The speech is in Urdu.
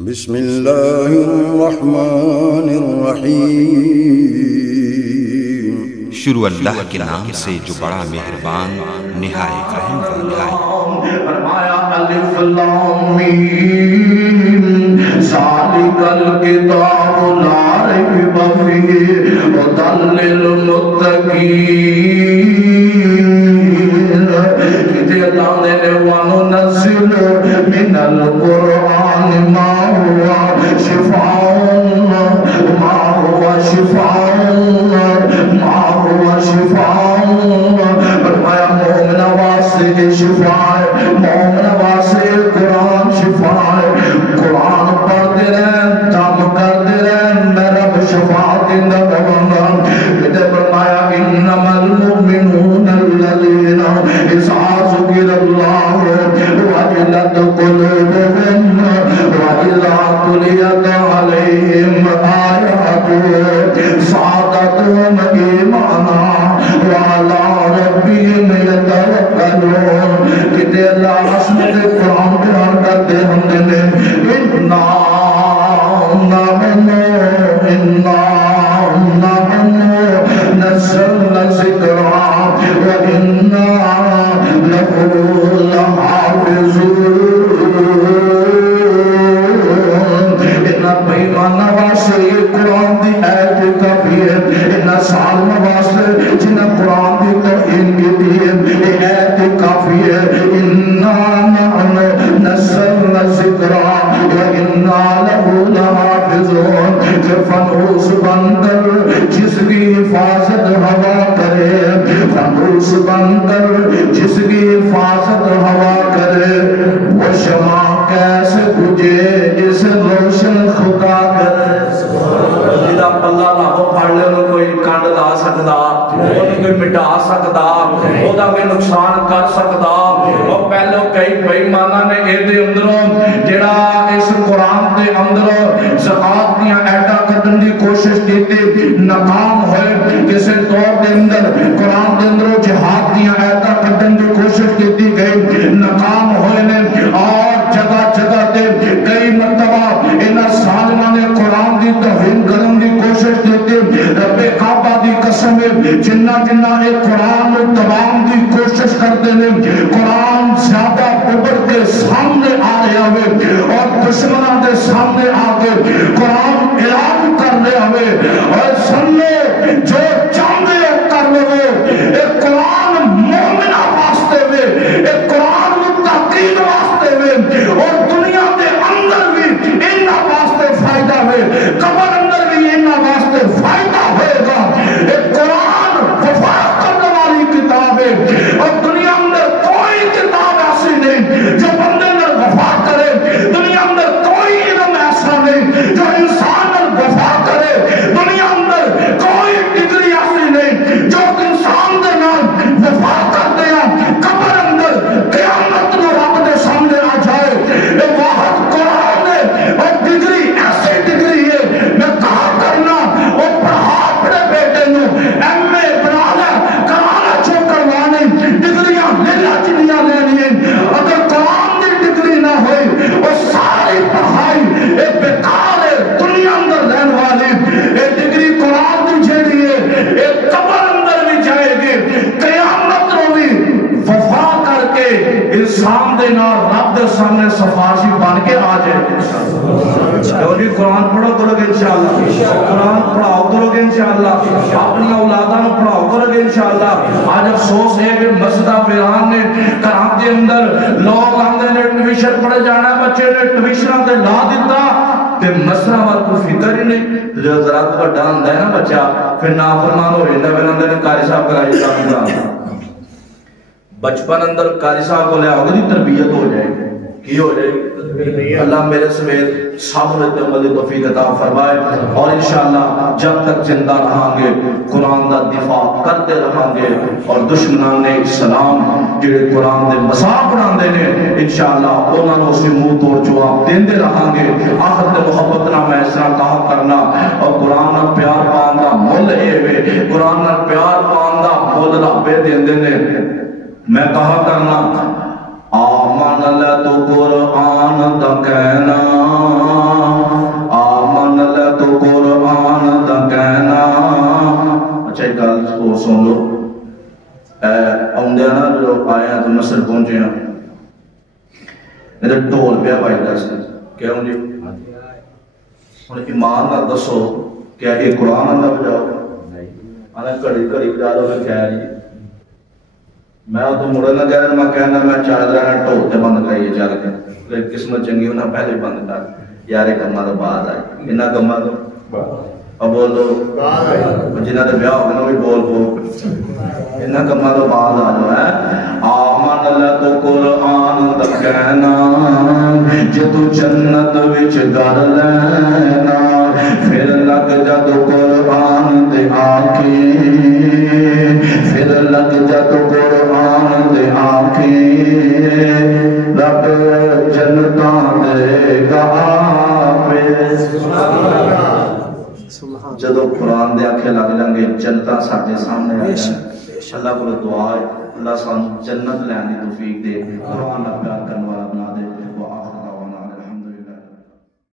بسم اللہ الرحمن الرحیم۔ شروع اللہ کے نام سے جو بڑا مہربان نہایت رحم والا ہے۔ فرمایا الف لام میم ذالک الکتاب لا ریب فیہ ھدی للمتقین۔ کہ اللہ نے وننزل من القرآن ما هو شفاء فرمایا مومن واسطے شفاء، مومن واسطے قرآن شفاء۔ قرآن پڑھتے رہیں، دم کرتے رہیں، میرا شفاعت دیندا رہونگا۔ فرمایا انما المؤمنون الذین اذا ذکر اللہ وجلت قلوبهم وإذا تليت عليهم آياته زادتهم إيمانا وعلى ربهم يتوكلون۔ کہ اللہ عظمت قرآن بیان کرتے ہم نے نزلنا الذکر وإنا له لحافظون۔ بےمان واسطے قرآن دی ایت کافی ہے، ان سالم واسطے جنہیں قرآن دی توہین کی ہے یہ ایت کافی ہے۔ انا نحن نزلنا الذکر وانا له لحافظون۔ پھر فانوس بندر جس کی حفاظت ہوا کرے، فانوس بندر جس کی حفاظت ہوا کرے، وہ شمع کیسے بجھے جس روشن خدا کرے۔ جدا پلہ لاہو پڑھ لے انہوں کوئی کانڈ دا سکتا، انہوں کوئی مٹا سکتا، وہ دا کوئی نقصان کر سکتا۔ وہ پہلو کئی بھائی مانا نے اے دے اندروں جڑا اس قرآن دے اندروں زکاة دیا ایٹا کٹن دی کوشش کیتے ناکام ہوئے۔ کسے دور دے اندر قرآن دے اندروں جہاد دیا ایٹا کٹن دی کوشش کیتی گئی، ناکام ہوئے نے۔ اور جگہ جگہ دے کئی مرتبہ انہا سالمہ نے قرآن دی توہین کرن دی کوشش کیتے۔ رب کعبہ دی قسم جنہ جنہ ایک قرآن تمام دی کوشش کرتے ہیں، قرآن زیادہ ببر کے سامنے آ رہے ہوئے اور دشمنہ دے سامنے آگے قرآن اعلان کر رہے ہوئے۔ اور سننے جو چاندے کر رہے ایک قرآن مومنہ واسطے میں، ایک قرآن متقین واسطے میں، اور دنیا دے اندر بھی انہا واسطے فائدہ ہوئے، قبر اندر بھی انہا واسطے فائدہ ہوئے گا۔ ایک قرآن وفا کرنے والی کتاب ہے، اور دنیا اندر کوئی کتاب ایسی نہیں جو بندے میں وفا کرے، دنیا اندر کوئی علم ایسا نہیں جو انسان میں وفا کرے، دنیا اندر کوئی ڈگری ایسی نہیں جو انسان دے نام وفا کرتے ہیں۔ قبر اندر قیامت میں رب دے سامنے آ جائے، یہ واحد قرآن ہے اور ڈگری ایسی ڈگری ہے۔ میں کہا کرنا وہ پڑھا اپنے بیٹے نو ایم اے بنانا کرانا چھو کروانے ڈگریاں لینا چنیاں لینی ہیں۔ اگر قرآن دی ڈگری نہ ہوئی وہ ساری پڑھائی ایک بیکار ہے، دنیا اندر رہن والی ایک ڈگری قرآن دی جیڑی ہے ایک قبر اندر بھی جائے گی، قیامت رو بھی وفا کر کے انسان دے نال رب دے سامنے سفارشی بن کے آ جائے گی۔ جی قرآن پڑھو کرو گے انشاءاللہ، قرآن پڑھاؤ کرو گے انشاءاللہ، اپنی اولادہ میں پڑھاؤ کرو گے انشاءاللہ۔ آج افسوس ہے کہ مسجدہ ویران نے کراں دے اندر لوگ آندے نے ٹویشن پڑھے جانا ہے، بچے نے ٹویشنہ دے لا دیتا تے مسئلہ وال کو فکر ہی نہیں۔ جو ذرا کو بڑا اندہ ہے نا بچہ پھر نافرمان ہو رہے ہیں، اندر نے قاری صاحب کرائی صاحب بچپن اندر قاری صاحب کو لے آگے دی تربیت ہو جائے گی، کی ہو جائے گی؟ اللہ میرے سمیت صبر عمل توفیق عطا فرمائے، اور انشاءاللہ جب تک زندہ رہاں گے قرآن دا دفاع کرتے رہاں گے، اور دشمنان اسلام جڑے قرآن دے مذاق بناندے نے انشاءاللہ انہاں نوں اسی منہ توڑ جواب دیندے رہاں گے۔ آخر تے محبت نہ میں اس طرح کہا کرنا، اور قرآن نال پیار پان دا مول اے وے، قرآن نال پیار پان دا مول رب دیندے نے۔ میں کہا کرنا آمن لتو قرآن دا کہنا بول پیا بھائی دس کیوں جی ہوں ایمان نہ دسو کیا یہ قرآن آدھا بجاؤ گھڑی گھڑی بجا دو پھر خیر جی میں تو مڑے نہ کہہ میں کہنا میں چل رہا ٹھو تے بند کرائیے چل کے قسمت چنگی انہیں پہلے بند کر یار کما تو بعد آئی انہیں کما تو اب بول دو جنہ کے بیاہ ہوگا نا بھی بول بول انہیں کما تو بعد آ جاؤ ہے آمن اللہ تو قرآن دا کہنا جے تو جنت وچ گھر لینا پھر لگ جا تو قرآن دے آنکھیں پھر لگ جا تو قرآن دے آنکھیں رب جنتاں دے گا پہ جدو قرآن دے آنکھیں لگ جائیں گے جنتاں ساڈے سامنے آ جائیں اللہ کو دعا ہے اللہ سان جنت لینے توفیق دے